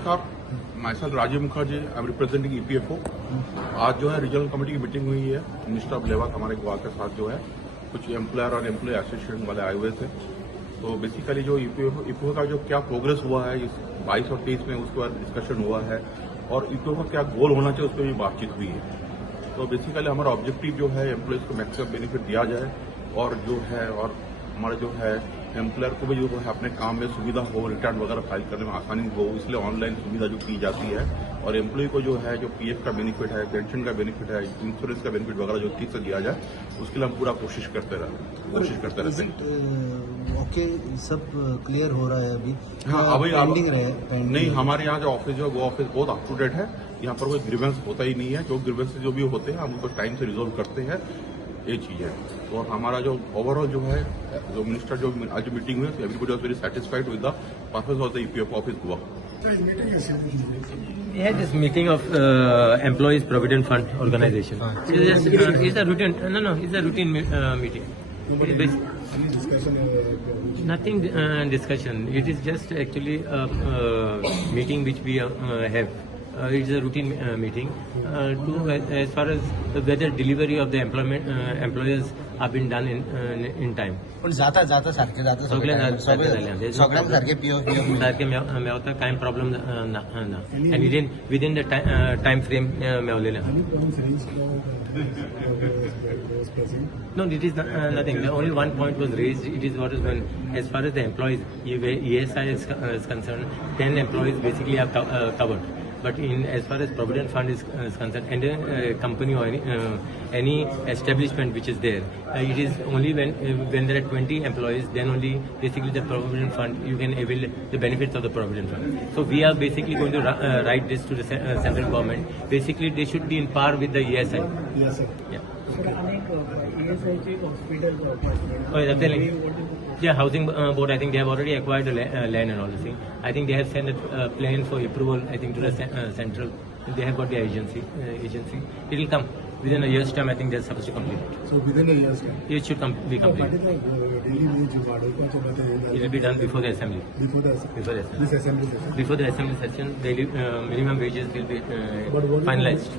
नमस्कार, myself Rajiv Mukherjee, I am representing EPFO. आज जो है रीजनल कमेटी की मीटिंग हुई है। मिनिस्टर ऑफ लेबर हमारे गोवा के साथ जो है कुछ एम्प्लॉयर और एम्प्लॉय एसोसिएशन वाले आए हुए थे। तो बेसिकली जो ईपीएफओ का जो क्या प्रोग्रेस हुआ है इस 22 और 23 में उसके बाद डिस्कशन हुआ है और ईपीएफओ का क्या गोल होना चाहिए उस पर भी बातचीत हुई है। तो बेसिकली हमारा ऑब्जेक्टिव जो है एम्प्लॉयज को मैक्सिमम बेनिफिट दिया जाए और जो है और हमारा जो है एम्प्लॉयर को भी जो है अपने काम में सुविधा हो, रिटर्न वगैरह फाइल करने में आसानी हो, इसलिए ऑनलाइन सुविधा जो की जाती है और एम्प्लॉय को जो है जो पीएफ का बेनिफिट है, पेंशन का बेनिफिट है, इंश्योरेंस का बेनिफिट वगैरह जो ठीक से दिया जाए उसके लिए हम पूरा कोशिश करते रहते हैं। ओके, सब क्लियर हो रहा है अभी? हाँ, अभी पेंडिंग नहीं, हमारे यहाँ जो ऑफिस है वो ऑफिस बहुत अप टू डेट है। यहाँ पर कोई ग्रीवेंस होता ही नहीं है। जो ग्रीवेंस जो भी होते हैं हम उनको टाइम से रिजोल्व करते हैं, ये चीज है। और हमारा जो ओवरऑल जो है जो मिनिस्टर जो आज मीटिंग हुई है, everybody was very satisfied with the performance of the EPFO office Goa. We had this meeting of Employees Provident Fund Organization. It's a routine. It's a routine meeting. Nothing discussion. It is just actually a meeting which we have. It is a routine meeting to as far as whether delivery of the employers have been done in time. पण जाता सारखे जाता सगळ्यांना सारखे PO सारखे मेवता कांय problem ना and within the time frame मेवलेले. No, it is nothing. Only one point was raised. It is what is when, as far as the employees, ESI is concerned, 10 employees basically are covered. But as far as Provident Fund is concerned, and a company or any establishment which is there, it is only when there are 20 employees, then only basically the Provident Fund, you can avail the benefits of the Provident Fund. So we are basically going to write this to the central government. Basically, they should be in par with the ESI. Yes, sir. Yeah. hospital. Yeah, housing board. I think they have already acquired the land and all this thing. I think they have sent a plan for approval. I think to the central. They have got the agency. It will come within a year's time. I think they're supposed to complete it. So within a year's time. It should be completed. Daily wage It will be done before the assembly. Before the assembly. This assembly session. Before the assembly session, daily minimum wages will be finalized.